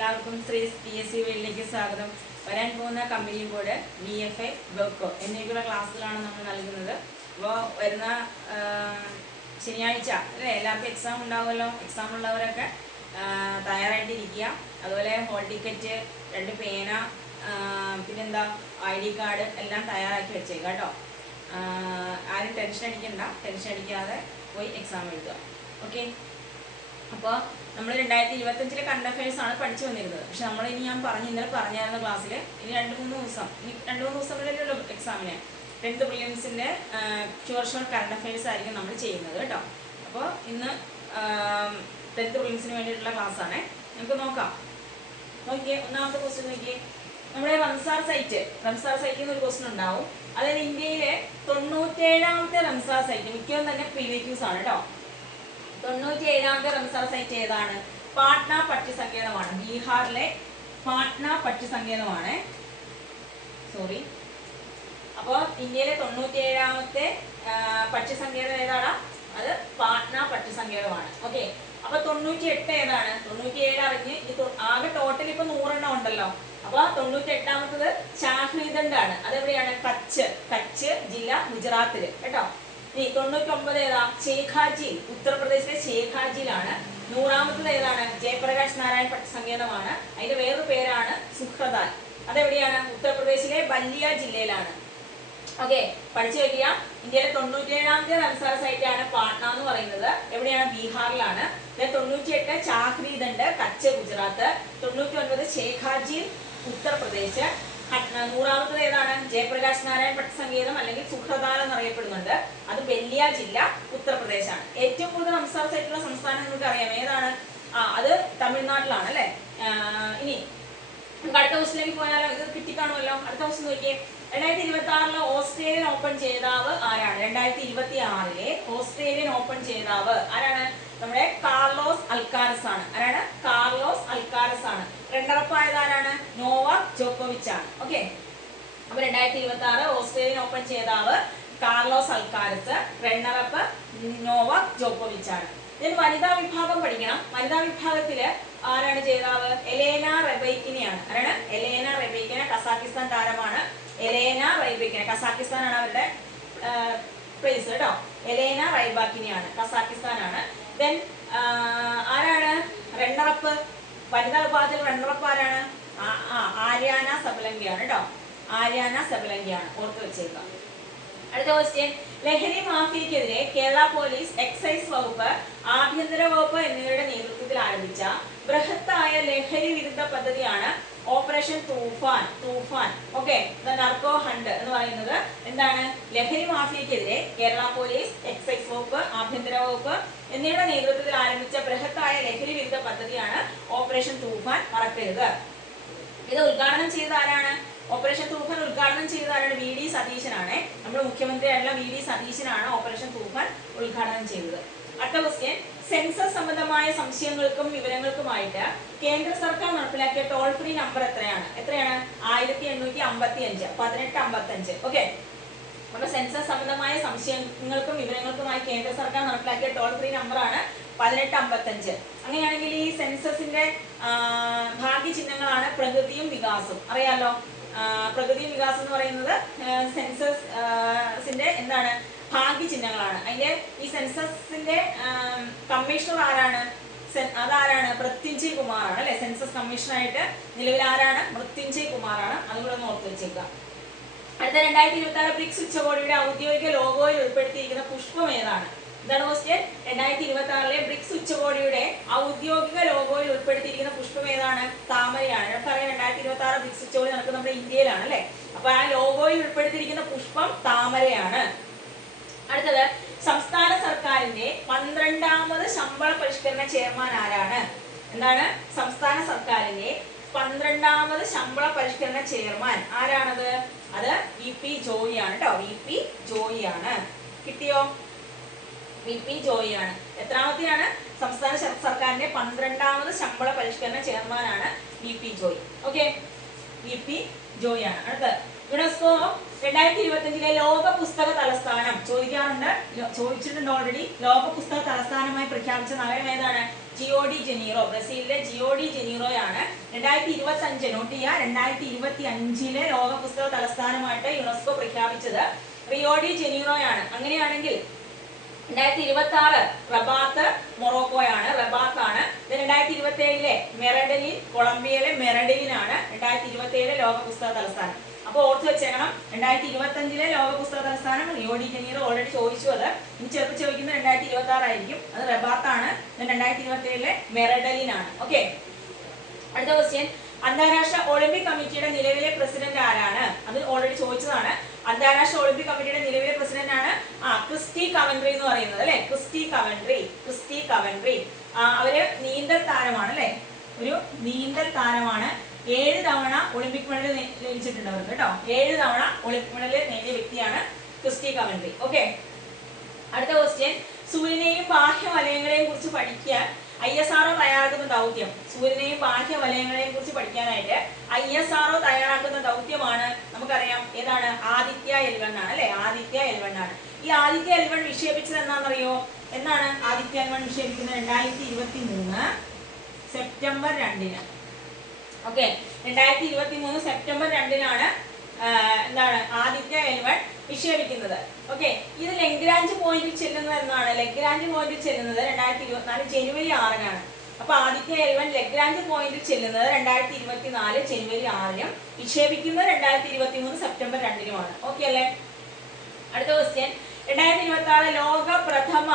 എല്ലാവർക്കും ശ്രീസ് PSC വേൾഡിലേക്ക് സ്വാഗതം. വരാൻ പോകുന്ന കമ്പനി ബോർഡ്, VFA, ബെക്കോ എന്നിവയ്ക്കുള്ള ക്ലാസ്സുകളാണ് നമ്മൾ നൽകുന്നത്. അപ്പോൾ വരുന്ന ശനിയാഴ്ച അല്ലേ എല്ലാവർക്കും എക്സാം ഉണ്ടാവുമല്ലോ. എക്സാം ഉള്ളവരൊക്കെ തയ്യാറായിട്ടിരിക്കുക. അതുപോലെ ഹോൾ ടിക്കറ്റ്, 2 പേന, പിന്നെന്താ ID കാർഡ് എല്ലാം തയ്യാറാക്കി വെച്ചേക്കാം കേട്ടോ. ആരും ടെൻഷൻ അടിക്കാതെ പോയി എക്സാം എഴുതുക. ഓക്കെ. അപ്പോൾ നമ്മൾ 2025 കറണ്ട് അഫയേഴ്സ് ആണ് പഠിച്ചു വന്നിരുന്നത്. പക്ഷെ നമ്മളിനി ഇന്നലെ പറഞ്ഞായിരുന്ന ക്ലാസ്സിൽ ഇനി 2-3 ദിവസങ്ങളിലുള്ള എക്സാമിന് 10th പ്രിലിംസിൻ്റെ ഷുവർ കറണ്ട് അഫയേഴ്സ് ആയിരിക്കും നമ്മൾ ചെയ്യുന്നത് കേട്ടോ. അപ്പോൾ ഇന്ന് 10th പ്രിലിംസിന് വേണ്ടിയിട്ടുള്ള ക്ലാസ്സാണ്. നമുക്ക് നോക്കാം. നോക്കിയേ, ഒന്നാമത്തെ ക്വസ്റ്റ്യൻ നോക്കിയേ. നമ്മുടെ റംസാർ സൈറ്റിൽ നിന്ന് ഒരു ക്വസ്റ്റ്യൻ ഉണ്ടാവും. അതായത് ഇന്ത്യയിലെ 97ാമത്തെ റംസാർ സൈറ്റ്, മിക്കതും തന്നെ PVQs ആണ് കേട്ടോ. 97ാമത്തെ റംസാർ സൈറ്റ് ഏതാണ്? പാട്ന പക്ഷി സങ്കേതമാണ്. ബീഹാറിലെ പാട്ന പക്ഷി സങ്കേതമാണ്. അപ്പോൾ ഇന്ത്യയിലെ 97ാമത്തെ പക്ഷി സങ്കേതം ഏതാണ്? അത് പാട്ന പക്ഷി സങ്കേതമാണ്. ഓക്കെ. അപ്പൊ 98 ഏതാണ്? 97 അറിഞ്ഞ് ആകെ ടോട്ടൽ ഇപ്പൊ 100 എണ്ണം ഉണ്ടല്ലോ. അപ്പൊ 98ാമത്തത് ചാഹ്രീദണ്ഡ് ആണ്. അതെവിടെയാണ്? കച്ച് ജില്ല, ഗുജറാത്തില് കേട്ടോ. ഇനി 99 ഏതാ? ശേഖാജിൽ, ഉത്തർപ്രദേശിലെ ശേഖാജിലാണ്. 100ാമത്തത് ഏതാണ്? ജയപ്രകാശ് നാരായൺ പക്ഷി സങ്കേതമാണ്. അതിന്റെ വേറൊരു പേരാണ് സുഹ്രദാൽ. അതെവിടെയാണ്? ഉത്തർപ്രദേശിലെ ബല്ലിയ ജില്ലയിലാണ്. ഓക്കെ, പഠിച്ചു വെക്കുക. ഇന്ത്യയിലെ 97ാമത്തെ റംസാർ സൈറ്റ് ആണ് പാട്ന എന്ന് പറയുന്നത്. എവിടെയാണ്? ബീഹാറിലാണ്. 98 ചാഹ്രീദണ്ഡ്, കച്ച്, ഗുജറാത്ത്. 99 ശേഖാജിൽ, ഉത്തർപ്രദേശ്. 100ാമത്തത് ഏതാണ്? ജയപ്രകാശ് നാരായൺ പക്ഷി സങ്കേതം അല്ലെങ്കിൽ സുഹ്രദാൽ എന്നറിയപ്പെടുന്നുണ്ട്. അത് ബല്ലിയ ജില്ല, ഉത്തർപ്രദേശാണ്. ഏറ്റവും കൂടുതൽ റംസാർ സൈറ്റുള്ള സംസ്ഥാനം നിങ്ങൾക്ക് അറിയാം ഏതാണ്? അത് തമിഴ്നാട്ടിലാണ് അല്ലെ. ഇനി അടുത്ത ക്വസ്റ്റിലേക്ക് പോയാലോ? ഇത് കിട്ടിക്കാണുമല്ലോ. അടുത്ത ക്വസ്റ്റ്യൻ നോക്കിയേ. 2026 ഓസ്ട്രേലിയൻ ഓപ്പൺ ജേതാവ് ആരാണ്? 2026 ഓസ്ട്രേലിയൻ ഓപ്പൺ ജേതാവ് ആരാണ്? നമ്മുടെ കാർലോസ് അൽക്കാരസ് ആണ്. ആരാണ്? കാർലോസ് അൽക്കാരസ് ആണ്. റണ്ണറപ്പ് ആയത് ആരാണ്? നോവാക് ജോക്കോവിച്ച് ആണ്. ഓക്കെ. അപ്പൊ 2026 ഓസ്ട്രേലിയൻ ഓപ്പൺ ജേതാവ് കാർലോസ് അൽക്കാരസ്, റണ്ണറപ്പ് നോവാക് ജോക്കോവിച്ച് ആണ്. ഇതിന് വനിതാ വിഭാഗം പഠിക്കണം. വനിതാ വിഭാഗത്തില് ആരാണ് ജേതാവ്? എലേന റെബൈക്കിനെയാണ്. ആരാണ്? എലേന റെബൈക്കിന, കസാക്കിസ്ഥാൻ താരമാണ്. എലേന റൈബാക്കിന, കസാക്കിസ്ഥാൻ ആണ് അവരുടെ പ്ലേസ് കേട്ടോ. എലേന റൈബാക്കിനെയാണ്, കസാക്കിസ്ഥാനാണ്. ദെൻ ആരാണ് റണ്ണറപ്പ്? വനിതാ വിഭാഗത്തിൽ റണ്ണറപ്പ് ആരാണ്? ആര്യാന സബലങ്കിയാണ് കേട്ടോ. ആര്യാന സബലങ്കിയാണ്, ഓർത്ത് വെച്ചേക്കാം. അടുത്ത ക്വസ്റ്റ്യൻ. ലഹരി മാഫിയക്കെതിരെ കേരള പോലീസ്, എക്സൈസ് വകുപ്പ്, ആഭ്യന്തര വകുപ്പ് എന്നിവരുടെ നേതൃത്വത്തിൽ ആരംഭിച്ച ബൃഹത്തായ ലഹരി വിരുദ്ധ പദ്ധതിയാണ് ഓപ്പറേഷൻ തൂഫാൻ. ഓക്കെ. നർക്കോ ഹണ്ട് എന്ന് പറയുന്നത് എന്താണ്? ലഹരി മാഫിയക്കെതിരെ കേരള പോലീസ്, എക്സൈസ് വകുപ്പ്, ആഭ്യന്തര വകുപ്പ് എന്നിവയുടെ നേതൃത്വത്തിൽ ആരംഭിച്ച ബൃഹത്തായ ലഹരി വിരുദ്ധ പദ്ധതിയാണ് ഓപ്പറേഷൻ തൂഫാൻ. മറക്കരുത്. ഇത് ഉദ്ഘാടനം ചെയ്ത ആരാണ്? ഓപ്പറേഷൻ തൂഫാൻ ഉദ്ഘാടനം ചെയ്ത ആരാണ്? VD സതീശനാണ്. നമ്മുടെ മുഖ്യമന്ത്രിയായിട്ടുള്ള VD സതീശനാണ് ഓപ്പറേഷൻ തൂഫാൻ ഉദ്ഘാടനം ചെയ്തത്. അടുത്ത ക്വസ്റ്റ്യൻ. സെൻസസ് സംബന്ധമായ സംശയങ്ങൾക്കും വിവരങ്ങൾക്കുമായിട്ട് കേന്ദ്ര സർക്കാർ നടപ്പിലാക്കിയ ടോൾ ഫ്രീ നമ്പർ എത്രയാണ്? 1855 1855. ഓക്കെ. അപ്പൊ സെൻസസ് സംബന്ധമായ സംശയങ്ങൾക്കും വിവരങ്ങൾക്കുമായി കേന്ദ്ര സർക്കാർ നടപ്പിലാക്കിയ ടോൾ ഫ്രീ നമ്പറാണ് 1855. അങ്ങനെയാണെങ്കിൽ ഈ സെൻസസിന്റെ ഭാഗ്യ ചിഹ്നങ്ങളാണ് പ്രകൃതിയും വികാസവും. അറിയാലോ, പ്രകൃതിയും വികാസം എന്ന് പറയുന്നത് സെൻസസിന്റെ എന്താണ്? ഭാഗ്യ ചിഹ്നങ്ങളാണ്. അതിന്റെ ഈ സെൻസസിന്റെ കമ്മീഷണർ ആരാണ്? അതാരാണ്? മൃത്യുഞ്ജയ് കുമാറാണ് അല്ലെ. സെൻസസ് കമ്മീഷണറായിട്ട് നിലവിൽ ആരാണ്? മൃത്യുഞ്ജയ് കുമാറാണ്. അതുകൂടെ ഒന്ന് ഓർത്ത് വെച്ചേക്കുക. അടുത്ത 2026 ബ്രിക്സ് ഉച്ചകോടിയുടെ ഔദ്യോഗിക ലോഗോയിൽ ഉൾപ്പെടുത്തിയിരിക്കുന്ന പുഷ്പം ഏതാണ്? ഇതാണ് ക്വസ്റ്റ്യൻ. 2026 ബ്രിക്സ് ഉച്ചകോടിയുടെ ഔദ്യോഗിക ലോഗോയിൽ ഉൾപ്പെടുത്തിയിരിക്കുന്ന പുഷ്പം ഏതാണ്? താമരയാണ്. നമുക്കറിയാം 2026 ബ്രിക്സ് ഉച്ചകോടി നടക്കുന്നത് നമ്മുടെ ഇന്ത്യയിലാണ് അല്ലെ. അപ്പൊ ആ ലോഗോയിൽ ഉൾപ്പെടുത്തിയിരിക്കുന്ന പുഷ്പം താമരയാണ്. അടുത്തത്. സംസ്ഥാന സർക്കാരിന്റെ 12ാമത് ശമ്പള പരിഷ്കരണ ചെയർമാൻ ആരാണ്? എന്താണ്? സംസ്ഥാന സർക്കാരിന്റെ 12ാമത് ശമ്പള പരിഷ്കരണ ചെയർമാൻ ആരാണത്? അത് VP ജോയി ആണ് കേട്ടോ. VP ജോയി ആണ്. കിട്ടിയോ? VP ജോയി ആണ്. എത്രാമത്തെയാണ്? സംസ്ഥാന സർക്കാരിന്റെ 12ാമത് ശമ്പള പരിഷ്കരണ ചെയർമാനാണ് VP Joy. Okay, VP Joy ആണ്. അടുത്ത. യുനെസ്കോ 2025 ലോക പുസ്തക തലസ്ഥാനം ചോദിക്കാറുണ്ട്, ചോദിച്ചിട്ടുണ്ട് ഓൾറെഡി. ലോക പുസ്തക തലസ്ഥാനമായി പ്രഖ്യാപിച്ച നഗരം ഏതാണ്? ജിയോ ഡി ജനീറോ, ബ്രസീലിലെ ജിയോ ഡി ജനീറോയാണ് 2025 നോട്ട് ചെയ്യുക, 2025 ലോക പുസ്തക തലസ്ഥാനമായിട്ട് യുനെസ്കോ പ്രഖ്യാപിച്ചത് റിയോ ഡി ജനീറോയാണ്. അങ്ങനെയാണെങ്കിൽ 2026 റബാത്ത് മൊറോക്കോയാണ്, റബാത്താണ്. 2027 മെറഡലിൻ, കൊളംബിയയിലെ മെറഡലിനാണ് 2027 ലോക പുസ്തക തലസ്ഥാനം. അപ്പോൾ ഓർത്ത് വെച്ചേക്കണം, 2025 ലോക പുസ്തക തലസ്ഥാനം റിയോ ഡി ജനീറോ ഓൾറെഡി ചോദിച്ചു. അത് ഇനി ചെറുപ്പ് ചോദിക്കുന്നത് 2026 ആയിരിക്കും. അത് റബാത്താണ്. 2027 മെറഡലിനാണ്. ഓക്കെ, അടുത്ത ക്വസ്റ്റ്യൻ, അന്താരാഷ്ട്ര ഒളിമ്പിക് കമ്മിറ്റിയുടെ നിലവിലെ പ്രസിഡന്റ് ആരാണ്? അത് ഓൾറെഡി ചോദിച്ചതാണ്. അന്താരാഷ്ട്ര ഒളിമ്പിക് കമ്മിറ്റിയുടെ നിലവിലെ പ്രസിഡന്റ് ആണ് ക്രിസ്റ്റി കവൻട്രി എന്ന് പറയുന്നത് അല്ലെ. ക്രിസ്റ്റി കവൻട്രി അവര് നീന്തൽ താരമാണ് അല്ലെ, ഒരു നീന്തൽ താരമാണ്. 7 തവണ ഒളിമ്പിക് മെഡൽ ലഭിച്ചിട്ടുണ്ട് അവർക്ക് കേട്ടോ. 7 തവണ ഒളിമ്പിക് മെഡൽ നേടിയ വ്യക്തിയാണ് ക്രിസ്റ്റി കവൻട്രി. ഓക്കെ, അടുത്ത ക്വസ്റ്റ്യൻ, സൂര്യനെയും ബാഹ്യ വലയങ്ങളെയും കുറിച്ച് പഠിക്കാൻ ISRO തയ്യാറാക്കുന്ന ദൗത്യം. സൂര്യനെയും ബാഹ്യ വലയങ്ങളെയും കുറിച്ച് പഠിക്കാനായിട്ട് ISRO തയ്യാറാക്കുന്ന ദൗത്യമാണ്, നമുക്കറിയാം ഏതാണ്, ആദിത്യ L1 ആണ് അല്ലെ. ആദിത്യ L1 ആണ്. ഈ ആദിത്യ L1 വിക്ഷേപിച്ചത് എന്നാണെന്നറിയോ? എന്നാണ് Aditya L1 വിക്ഷേപിക്കുന്നത്? 2023 September 2. Okay, 2023 September 2 എന്താണ് ആദിത്യ L1 വിക്ഷേപിക്കുന്നത്. ഓക്കെ, ഇത് ലഗ്രാഞ്ച് പോയിന്റിൽ ചെല്ലുന്നത് എന്നാണ്? ലഗ്രാഞ്ച് പോയിന്റിൽ ചെല്ലുന്നത് 2024 ജനുവരി 6 അപ്പൊ ആദിത്യ L1 ലഗ്രാഞ്ച് പോയിന്റിൽ ചെല്ലുന്നത് 2024 ജനുവരി 6 വിക്ഷേപിക്കുന്നത് 2023 സെപ്റ്റംബർ 2 ഓക്കെ അല്ലേ? അടുത്ത ക്വസ്റ്റ്യൻ, 2026 ലോക പ്രഥമ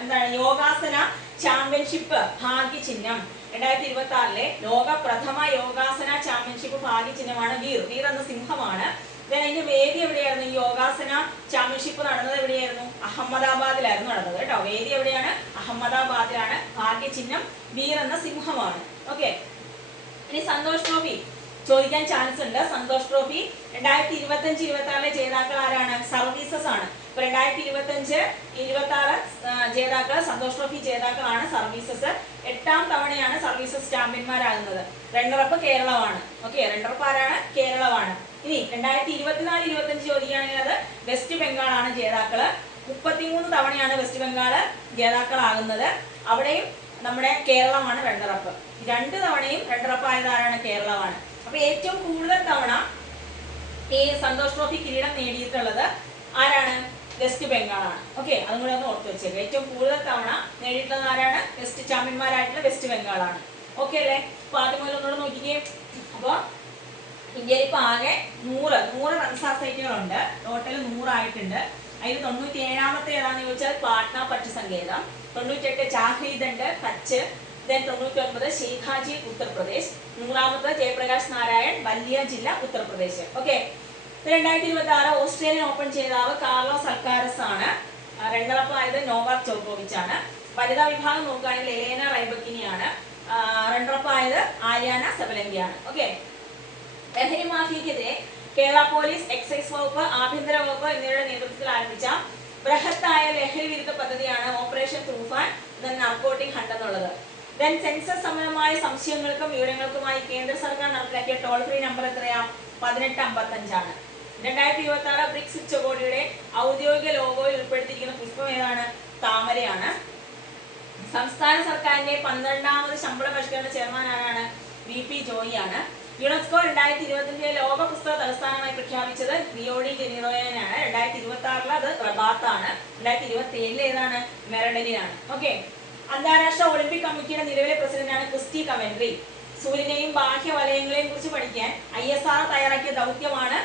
എന്താണ് യോഗാസന ചാമ്പ്യൻഷിപ്പ് ഭാഗ്യചിഹ്നം. 2026 ലോക പ്രഥമ യോഗാസന ചാമ്പ്യൻഷിപ്പ് ഭാഗ്യചിഹ്നമാണ് വീർ. വീർ എന്ന സിംഹമാണ്. അതിന്റെ വേദി എവിടെയായിരുന്നു? ഈ യോഗാസന ചാമ്പ്യൻഷിപ്പ് നടന്നത് എവിടെയായിരുന്നു? അഹമ്മദാബാദിലായിരുന്നു നടന്നത് കേട്ടോ. വേദി എവിടെയാണ്? അഹമ്മദാബാദിലാണ്. ഭാഗ്യചിഹ്നം വീർ എന്ന സിംഹമാണ്. ഓക്കെ, ഇനി സന്തോഷ് ട്രോഫി ചോദിക്കാൻ ചാൻസ് ഉണ്ട്. സന്തോഷ് ട്രോഫി 2025-26 ജേതാക്കൾ ആരാണ്? സർവീസസ് ആണ്. അപ്പൊ 2025-26 ജേതാക്കൾ, സന്തോഷ് ട്രോഫി ജേതാക്കളാണ് സർവീസസ്. 8ാം തവണയാണ് സർവീസസ് ചാമ്പ്യന്മാരാകുന്നത്. റണ്ണറപ്പ് കേരളമാണ്. ഓക്കെ, റണ്ണറപ്പ് ആരാണ്? കേരളമാണ്. ഇനി 2024-25 ചോദിക്കുകയാണെങ്കിൽ അത് വെസ്റ്റ് ബംഗാൾ ആണ് ജേതാക്കള്. 33 തവണയാണ് വെസ്റ്റ് ബംഗാൾ ജേതാക്കളാകുന്നത്. അവിടെയും നമ്മുടെ കേരളമാണ് റണ്ണറപ്പ്. 2 തവണയും റണ്ണറപ്പ് ആയത് ആരാണ്? കേരളമാണ്. അപ്പൊ ഏറ്റവും കൂടുതൽ തവണ ഈ സന്തോഷ് ട്രോഫി കിരീടം നേടിയിട്ടുള്ളത് ആരാണ്? വെസ്റ്റ് ബംഗാളാണ്. ഓക്കെ, അതും കൂടെ ഒന്ന് ഓർത്ത് വെച്ചേക്കുക. ഏറ്റവും കൂടുതൽ തവണ നേടിയിട്ടുള്ളത് ആരാണ്? വെസ്റ്റ് ചാമ്പ്യന്മാരായിട്ടുള്ള വെസ്റ്റ് ബംഗാളാണ്. ഓക്കെ അല്ലേ? അപ്പൊ ആദ്യം മുതൽ ഒന്നുകൂടെ നോക്കിക്കേ. അപ്പൊ ഇന്ത്യയിൽ ഇപ്പൊ ആകെ 100 റംസാർ സൈറ്റുകളുണ്ട്. ടോട്ടൽ 100 ആയിട്ടുണ്ട്. അതിൽ 97ാമത്തെ ഏതാണെന്ന് ചോദിച്ചാൽ പാട്ന പക്ഷി സങ്കേതം. 98 ചാഹ്രീദണ്ഡ് കച്ച്. 99 ശേഖാജി ഉത്തർപ്രദേശ്. 100ാമത്തെ ജയപ്രകാശ് നാരായൺ ബല്ലിയ ജില്ല ഉത്തർപ്രദേശ്. ഓക്കെ, 2026 ഓസ്ട്രേലിയൻ ഓപ്പൺ ജേതാവ് കാർലോസ് അൽക്കാരസ് ആണ്. റണ്ണറപ്പ് ആയത് നോവാക് ജോക്കോവിച്ച് ആണ്. വനിതാ വിഭാഗം നോക്കുകയാണെങ്കിൽ എലേന റൈബക്കിനിയാണ്. റണ്ണറപ്പ് ആയത് ആര്യാന സബലങ്കിയാണ്. ഓക്കെ, ലഹരി മാഫിയക്കെതിരെ കേരള പോലീസ്, എക്സൈസ് വകുപ്പ്, ആഭ്യന്തര വകുപ്പ് എന്നിവരുടെ നേതൃത്വത്തിൽ ആരംഭിച്ച ബൃഹത്തായ ലഹരി വിരുദ്ധ പദ്ധതിയാണ് ഓപ്പറേഷൻ തൂഫാൻ നാർക്കോട്ടിക് ഹണ്ട് എന്നുള്ളത്. സെൻസസ് സംബന്ധമായ സംശയങ്ങൾക്കും വിവരങ്ങൾക്കുമായി കേന്ദ്ര സർക്കാർ നടപ്പിലാക്കിയ ടോൾ ഫ്രീ നമ്പർ എത്രയാ? 1855 ആണ്. 2026 ബ്രിക്സ് ഉച്ചകോടിയുടെ ഔദ്യോഗിക ലോഗോയിൽ ഉൾപ്പെടുത്തിയിരിക്കുന്ന പുഷ്പം ഏതാണ്? താമരയാണ്. സംസ്ഥാന സർക്കാരിന്റെ 12ാമത് ശമ്പള പരിഷ്കരണ ചെയർമാൻ ആരാണ്? VP ജോയി ആണ്. യുനെസ്കോ 2025 ലോക പുസ്തക തലസ്ഥാനമായി പ്രഖ്യാപിച്ചത് റിയോ ഡി ജനീറോയാണ്. 2026 അത് റബാത്താണ്. 2027 ഏതാണ്? മെറഡലിനാണ്. ഓക്കെ, അന്താരാഷ്ട്ര ഒളിമ്പിക് കമ്മിറ്റിയുടെ നിലവിലെ പ്രസിഡന്റാണ് ക്രിസ്റ്റി കവൻട്രി. സൂര്യനെയും ബാഹ്യ വലയങ്ങളെയും കുറിച്ച് പഠിക്കാൻ ISRO തയ്യാറാക്കിയ ദൗത്യമാണ്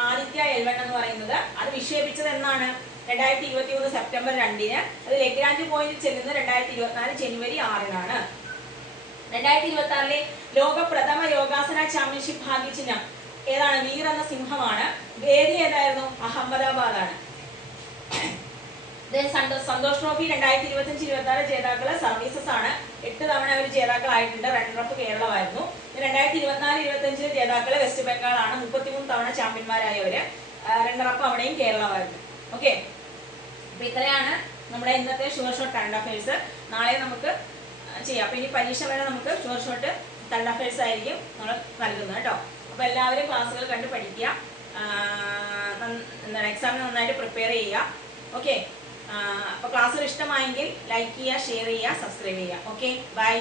ആദിത്യ L1 എന്ന് പറയുന്നത്. അത് വിക്ഷേപിച്ചത് എന്നാണ്? 2023 സെപ്റ്റംബർ 2. അത് ലഗ്രാഞ്ച് പോയിന്റിൽ ചെല്ലുന്നത് 2024 ജനുവരി 6 2026 ലോക പ്രഥമ യോഗാസന ചാമ്പ്യൻഷിപ്പ് ഭാഗ്യചിഹ്നം ഏതാണ്? വീർ എന്ന സിംഹമാണ്. വേദി ഏതായിരുന്നു? അഹമ്മദാബാദാണ്. സന്തോഷ് ട്രോഫി 2025-26 ജേതാക്കള് സർവീസസ് ആണ്. 8 തവണ അവർ ജേതാക്കളായിട്ടുണ്ട്. റണ്ണറപ്പ് കേരളമായിരുന്നു. 2024-25 ജേതാക്കള് വെസ്റ്റ് ബംഗാൾ ആണ്. 33 തവണ ചാമ്പ്യന്മാരായവര്. റണ്ണറപ്പ് അവിടെയും കേരളമായിരുന്നു. ഓക്കെ, അപ്പൊ ഇത്രയാണ് നമ്മുടെ ഇന്നത്തെ ഷുവർ ഷോട്ട് കറണ്ട് അഫയേഴ്സ്. നാളെ നമുക്ക് ചെയ്യാം. അപ്പൊ ഇനി പരീക്ഷ വരെ നമുക്ക് ഷുവർ ഷോട്ട് കറണ്ട് അഫയേഴ്സ് ആയിരിക്കും നമ്മൾ നൽകുന്നത് കേട്ടോ. അപ്പൊ എല്ലാവരും ക്ലാസ്സുകൾ കണ്ട് പഠിക്കുക. എന്താണ് എക്സാമിന് നന്നായിട്ട് പ്രിപ്പയർ ചെയ്യുക. ഓക്കെ, അപ്പോൾ ക്ലാസ്സുകൾ ഇഷ്ടമായെങ്കിൽ ലൈക്ക് ചെയ്യുക, ഷെയർ ചെയ്യുക, സബ്സ്ക്രൈബ് ചെയ്യുക. Okay, by.